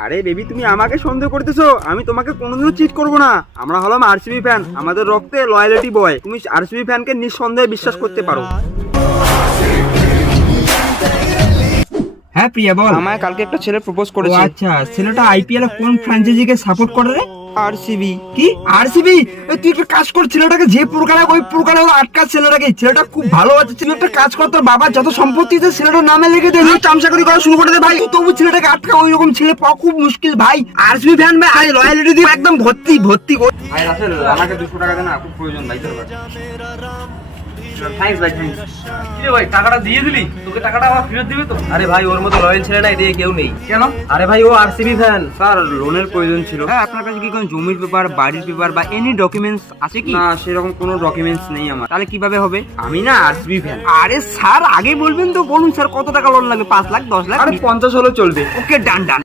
আরে বেবি, তুমি আমাকে সন্দেহ করতেছো, আমি তোমাকে কোনোদিনও চিট করবো না। আমরা হলাম আরসিবি ফ্যান, আমাদের রক্তে লয়ালিটি বয়। তুমি আরসিবি ফ্যানকে নিঃসন্দেহে বিশ্বাস করতে পারো। হ্যাঁ প্রিয়া বল। আমায় কালকে একটা ছেলে প্রপোজ ও করেছে। আচ্ছা, ছেলেটা আইপিএল কোন ফ্র্যাঞ্চাইজিকে সাপোর্ট করে রে? আরসিবি। কি আরসিবি? তুই একটা কাজ কর, ছেলেটাকে যে প্রকারে ওই প্রকারে আটকা, ছেলেটাকে, ছেলেটা খুব ভালো আছে। তুই একটা কাজ কর, তোর বাবার যত সম্পত্তি আছে ছেলেটার নামে লিখে দে, চামচাকরি করা শুরু করে দে ভাই। তবু ছেলেটাকে আটকা, ওই রকম ছেলে পাওয়া খুব মুশকিল ভাই। আরসিবি ফ্যান ভাই, আরে লয়ালিটি দিয়ে একদম ভর্তি ভর্তি। ভাই রাসেল, আমাকে 200 টাকা দেন না, খুব প্রয়োজন ভাই। থ্যাঙ্কস ভাই, থ্যাঙ্কস। কিরে ভাই, টাকাটা দিয়ে দিলি? তোকে টাকাটা আবার ফেরত দিবে তো? আরে ভাই, ওর মতো লয়াল ছেলে না এদিকে কেউ নেই। কেন? আরে ভাই, ও আরসিবি ফ্যান। স্যার, লোনের প্রয়োজন ছিল। হ্যাঁ, আপনার কাছে কি কোনো জমির পেপার, বাড়ির পেপার বা এনি ডকুমেন্টস আছে কি? না, সেরকম কোনো ডকুমেন্টস নেই আমার। তাহলে কিভাবে হবে? আমি না আরসিবি ফ্যান। আরে স্যার, আগে বলবেন তো, বলুন স্যার কত টাকা লোন লাগবে? 5 লাখ, 10 লাখ? আরে 50 হলেও চলবে। ওকে, ডান ডান।